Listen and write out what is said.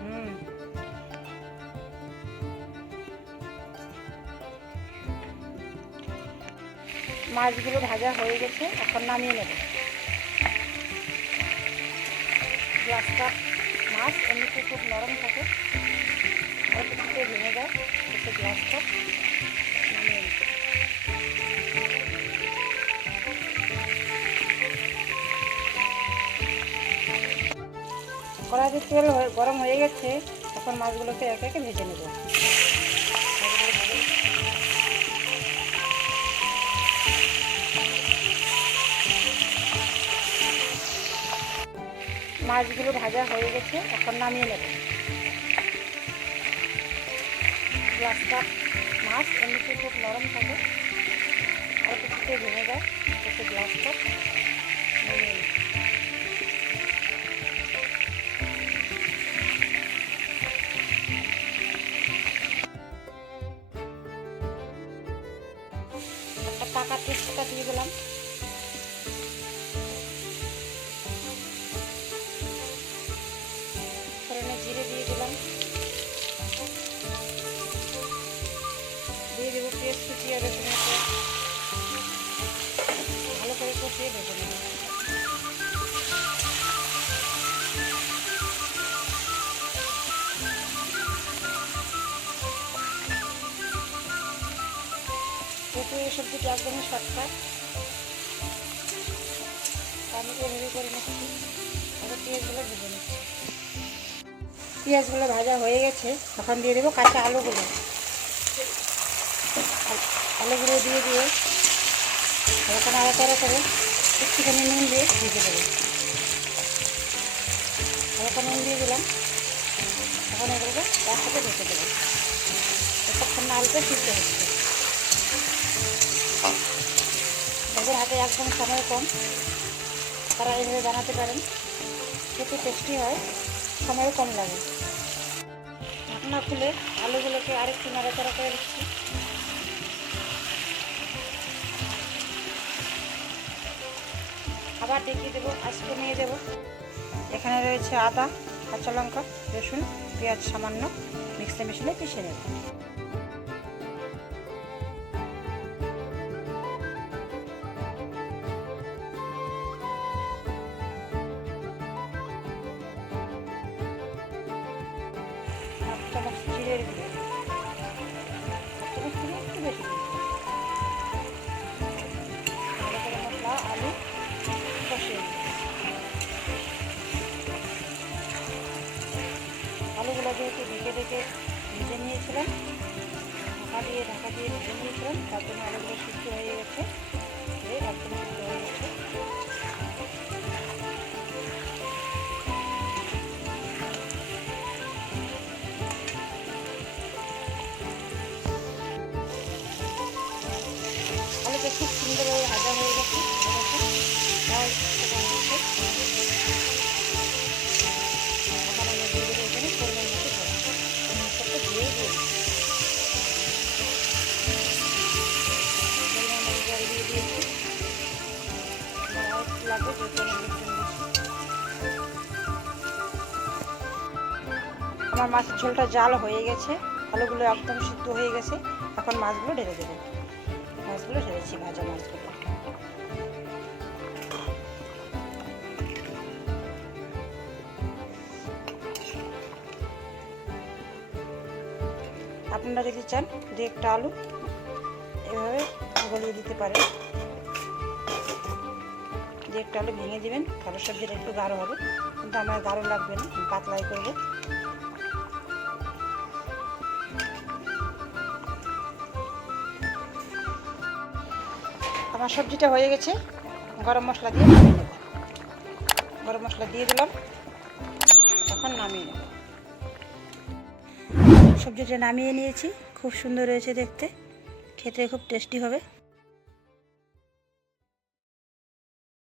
হুম। মাছগুলো ভাজা হয়ে গেছে এখন নামিয়ে নেব। গ্লাসটা মাছ এমনিতে খুব নরম থাকে। কড়াইতে তেল গরম হয়ে গেছে, এখন মাছগুলোকে একে একে ভেজে নেব। মাছগুলো ভাজা হয়ে গেছে, এখন নামিয়ে নেব। গ্লাসটা মাছ এমনিতে খুব নরম থাকে, আর কিছুতে ভেঙে যায় গ্লাসটা টাকা তেজপাতা দিয়ে দিলাম। এই সবজিটা একদমই শর্টকাট আমি এভাবে করে নিচ্ছি এবার পেঁয়াজগুলো ভেজে নিচ্ছি। পেঁয়াজগুলো ভাজা হয়ে গেছে। তখন দিয়ে দেবো কাঁচা আলুগুলো। আল- আলুগুলো দিয়ে দিয়ে হালকা নাড়াচাড়া করে একটুখানি নুন দিয়ে ভেজে দেবো। হালকা নুন দিয়ে দিলাম। তখন এগুলোকে তার সাথে ঢেকে দেবো। ততক্ষণ না আলুটা সিদ্ধ হচ্ছে। যাদের হাতে একদম সময় কম। তারা এইভাবে বানাতে পারেন। খেতে টেস্টি হয়, সময়ও কম লাগে। ঢাকনা খুলে আলুগুলোকে আরেকটু নাড়াচাড়া করে দিচ্ছি আবার দেখিয়ে দেবো, আজকে নিয়ে দেবো। এখানে রয়েছে আদা, কাঁচা লঙ্কা, রসুন, পেঁয়াজ সামান্য। মিক্সে মিশিয়ে পিষে নেব। আলুগুলো যেহেতু ঢেকে ঢেকে ভেজে নিয়েছিলাম। ঢাকা দিয়ে ঢাকা দিয়ে ভেজে নিয়েছিলাম। তার জন্য আলুগুলো সিদ্ধ হয়ে গেছে। আমার মাছের ঝোলটা জাল হয়ে গেছে। আলুগুলো একদম সিদ্ধ হয়ে গেছে। এখন মাছগুলো ঢেলে দেবো। মাছগুলো ঢেলেছি, ভাজা মাছগুলো। আপনারা যদি চান, দু একটা আলু এভাবে গলিয়ে দিতে পারেন। দু একটা আলু ভেঙে দেবেন। তাহলে সবজিটা একটু গাঢ় হবে। কিন্তু আমার গাঢ় লাগবে না পাতলাই করব। আমার সবজিটা হয়ে গেছে। গরম মশলা দিয়ে নামিয়ে নেব। গরম মশলা দিয়ে দিলাম। এখন নামিয়ে নেব। সবজিটা নামিয়ে নিয়েছি। খুব সুন্দর হয়েছে দেখতে। খেতে খুব টেস্টি হবে।